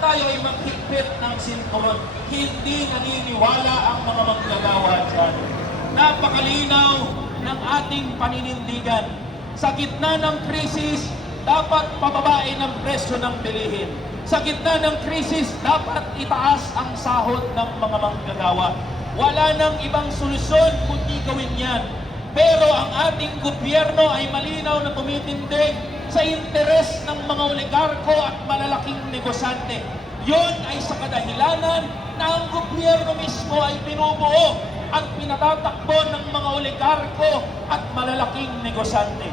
tayo ay maghigpit ng sinturon. Hindi naniniwala ang mga manggagawa dyan. Napakalinaw ng ating paninindigan. Sa gitna ng krisis, dapat pababain ang presyo ng bilihin. Sa gitna ng krisis, dapat itaas ang sahod ng mga manggagawa. Wala nang ibang solusyon kundi gawin yan. Pero ang ating gobyerno ay malinaw na tumitindig sa interes ng mga oligarko at malalaking negosyante. Yun ay sa kadahilanan na ang gobyerno mismo ay binubuo at pinatatakbo ng mga oligarko at malalaking negosyante.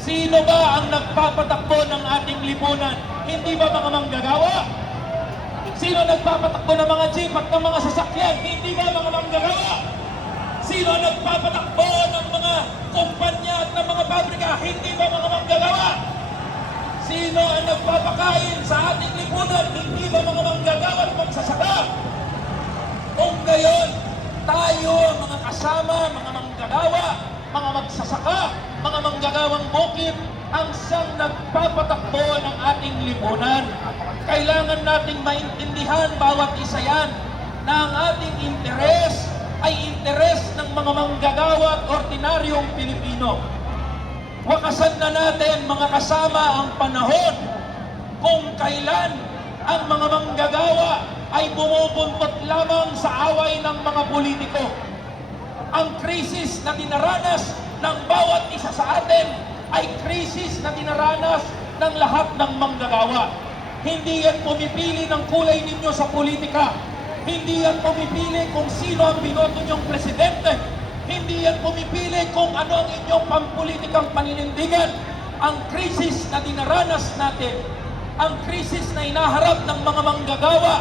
Sino ba ang nagpapatakbo ng ating lipunan? Hindi ba mga manggagawa? Sino nagpapatakbo ng mga jeep at ng mga sasakyan? Hindi ba mga manggagawa? Sino nagpapatakbo ng mga kumpanya at ng mga pabrika? Hindi ba mga manggagawa? Sino ang nagpapakain sa ating lipunan? Hindi ba mga manggagawa at magsasaka? Kung gayon, tayo mga kasama, mga manggagawa, mga magsasaka, mga manggagawang bukid, ang siyang nagpapatakbo ng ating lipunan. Kailangan nating maintindihan bawat isa yan na ang ating interes ay interes ng mga manggagawa at ordinaryong Pilipino. Wakasan na natin mga kasama ang panahon kung kailan ang mga manggagawa ay bumubuntot lamang sa away ng mga politiko. Ang krisis na dinaranas ng bawat isa sa atin ay krisis na dinaranas ng lahat ng manggagawa. Hindi yan pumipili ng kulay ninyo sa politika. Hindi yan pumipili kung sino ang binoto niyong presidente. Hindi yan pumipili kung ano ang inyong pampolitikang paninindigan. Ang krisis na dinaranas natin, ang krisis na inaharap ng mga manggagawa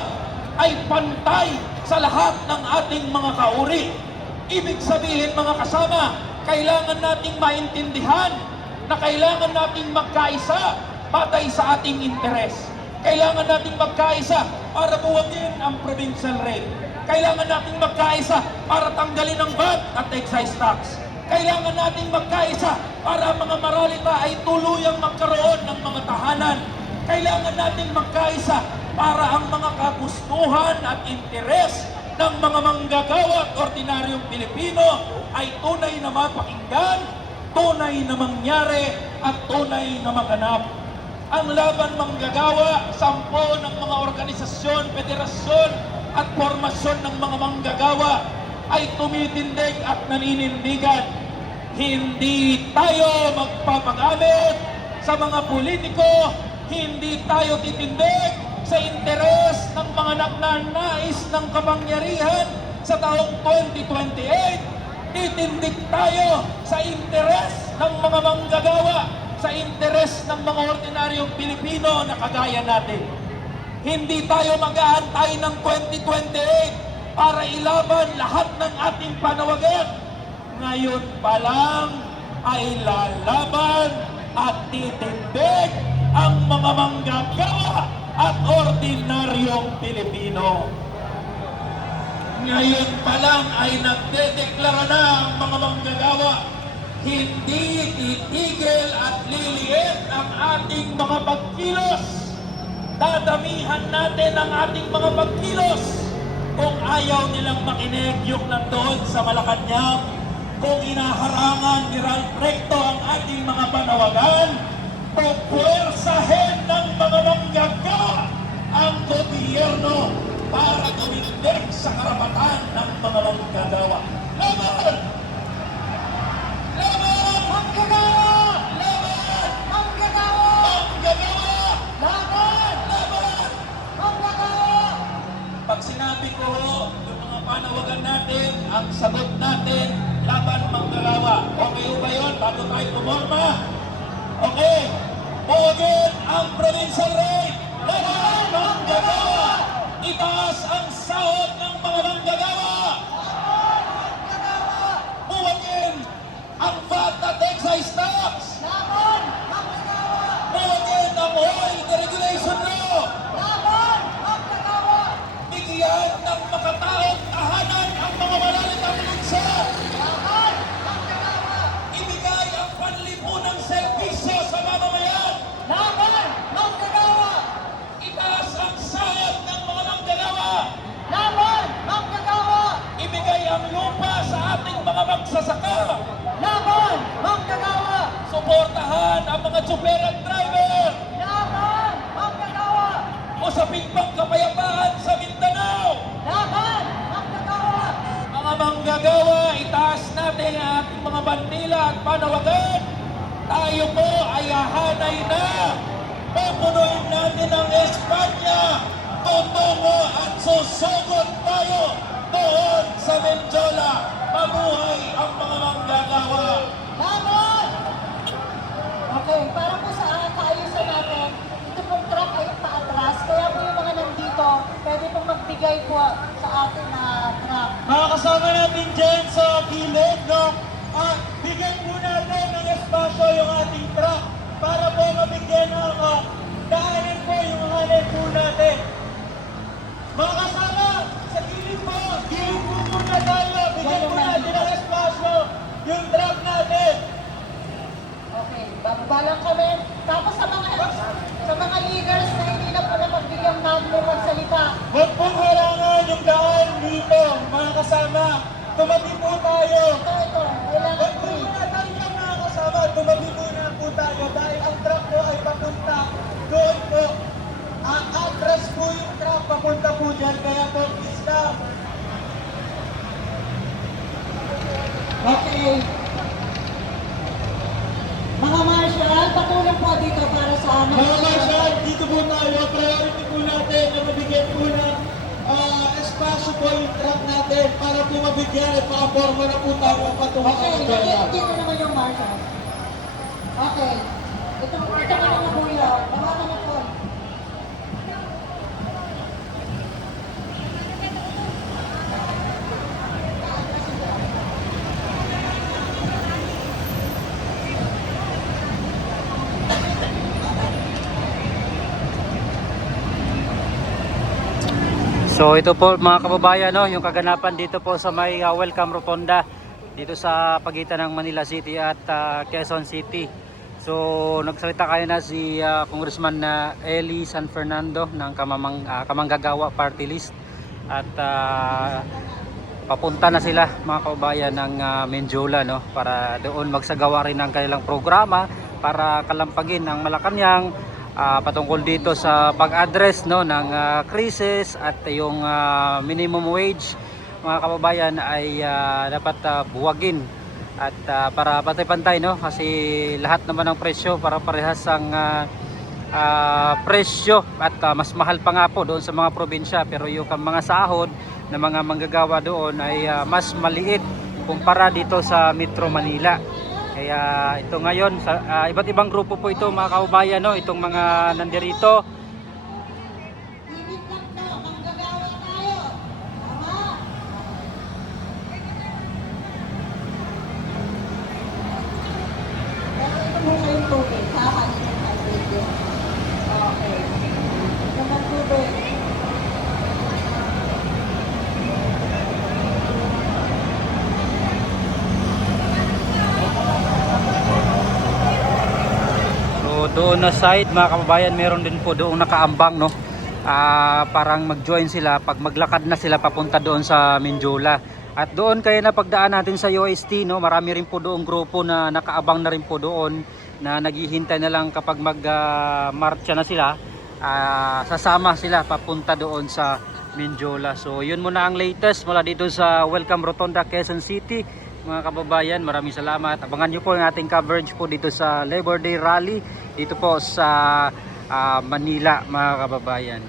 ay pantay sa lahat ng ating mga kauri. Ibig sabihin mga kasama, kailangan nating maintindihan na kailangan nating magkaisa batay sa ating interes. Kailangan nating magkaisa para buwagin ang provincial rate. Kailangan nating magkaisa para tanggalin ang VAT at excise tax. Kailangan nating magkaisa para mga maralita ay tuluyang magkaroon ng mga tahanan. Kailangan nating magkaisa para ang mga kagustuhan at interes ng mga manggagawa at ordinaryong Pilipino ay tunay na mapakinggan, tunay na mangyari at tunay na maganap. Ang laban manggagawa, 10 ng mga organisasyon, federasyon at formasyon ng mga manggagawa ay tumitindig at naninindigan. Hindi tayo magpapagamit sa mga politiko, hindi tayo titindig sa interes ng mga nagnanais ng kapangyarihan sa taong 2028. Titindig tayo sa interes ng mga manggagawa, sa interes ng mga ordinaryong Pilipino na kagaya natin. Hindi tayo mag-aantay ng 2028 para ilaban lahat ng ating panawagan. Ngayon pa lang ay lalaban at titindig ang mga manggagawa at ordinaryong Pilipino. Ngayon pa lang ay nagdedeklara na ang mga manggagawa. Hindi titigil at liliit ang ating mga pagkilos. Dadamihan natin ang ating mga pagkilos. Kung ayaw nilang makinig yung nandoon sa Malacanang, kung inaharangan ni Ralph Recto ang ating mga panawagan, pupuwersahin ng mga manggagawa ang gobyerno para tumindig sa karapatan ng mga manggagawa. Laban! Laban! Manggagawa! Laban! Manggagawa! Manggagawa! Laban! Laban! Manggagawa! Pag sinabi ko yung mga panawagan natin, ang sagot natin, laban manggagawa. Okay ba yun? Bago tayo pumorma? Okay. Buwagin ang provincial rate. Laban manggagawa. Itaas ang sahod ng mga manggagawa. Buwagin ang VAT at excise tax. Laban! Manggagawa! Buwagin ang oil deregulation law. Laban! Manggagawa! Bigyan ng makataong tahanan ang mga malalitang lutsa. Laban! Manggagawa! Ibigay ang panlipunang serbisyo sa mamamayan. Laban! magsasaka. Laban, manggagawa! Suportahan ang mga tsuper at driver. Laban, manggagawa! Usaping pang kapayapaan sa Mindanao. Laban, manggagawa! Mga manggagawa, itaas natin ang ating mga bandila at panawagan. Tayo po ay hahanay na. Pupunuin natin ang Espanya. Tutungo at susugod tayo doon sa Menjola. Mabuhay ang mga manggagawa. Laban! Okay, para po sa kaayusan natin, ito pong truck ay paatras, kaya po yung mga nandito, pwede pong magbigay po sa atin na truck. Mga kasama natin dyan sa gilid, no? Bigyan po natin ng espasyo yung ating truck para po mabigyan ng daanin po yung hanay po natin. Mga kasama, sa gilid po muna tayo. Bigyan po natin ng espasyo yung truck natin. Okay, bababa lang kami. Tapos sa mga leaders na hindi na po napagbigyan namin magsalita, Huwag pong harangan yung daan dito, mga kasama. Tumabi po tayo. ito, kailangan Huwag po free. muna tayo dyan, mga kasama. Tumabi muna po tayo dahil ang truck po ay papunta doon po. Atras po yung truck papunta po dyan. Kaya po, stop. Okay. Mga marshal, patulong po dito para sa amin. Mga marshal, dito po tayo. Priority po natin na mabigyan po ng espasyo po yung truck natin para po mabigyan at makaporma na po tayo patungo Okay, sa Australia. dito naman yung marshal. Okay. Ito na lang yung kuya. Baka na po. So ito po mga kababayan, no, yung kaganapan dito po sa may Welcome Rotonda dito sa pagitan ng Manila City at Quezon City. So nagsalita kayo na si Congressman Eli San Fernando ng Kamanggagawa Party List at papunta na sila mga kababayan ng Menjola, no, para doon magsagawa rin ng kanilang programa para kalampagin ang Malacanang patungkol dito sa pag-address, no, ng krisis at yung minimum wage mga kababayan ay dapat buwagin at para pantay-pantay, no, kasi lahat naman ng presyo para parehas ang presyo at mas mahal pa nga po doon sa mga probinsya, pero yung mga sahod ng mga manggagawa doon ay mas maliit kumpara dito sa Metro Manila. Kaya ito ngayon, sa iba't ibang grupo po ito mga kaubayan, no, itong mga nandirito. Init lang to, manggagawa tayo. Tama. Pero ito muna yung tubig. Kakain ng tubig. Okay. Ito naman tubig. So doon na side mga kababayan, meron din po doong nakaambang, no. Parang mag-join sila pag maglakad na sila papunta doon sa Menjola. At doon kayo na pagdaan natin sa UST, no, marami rin po doong grupo na nakaabang na rin po doon na naghihintay na lang kapag mag-marcha na sila, sasama sila papunta doon sa Menjola. So yun muna ang latest mula dito sa Welcome Rotonda, Quezon City. Mga kababayan, maraming salamat. Abangan nyo po ang ating coverage po dito sa Labor Day Rally dito po sa Manila mga kababayan.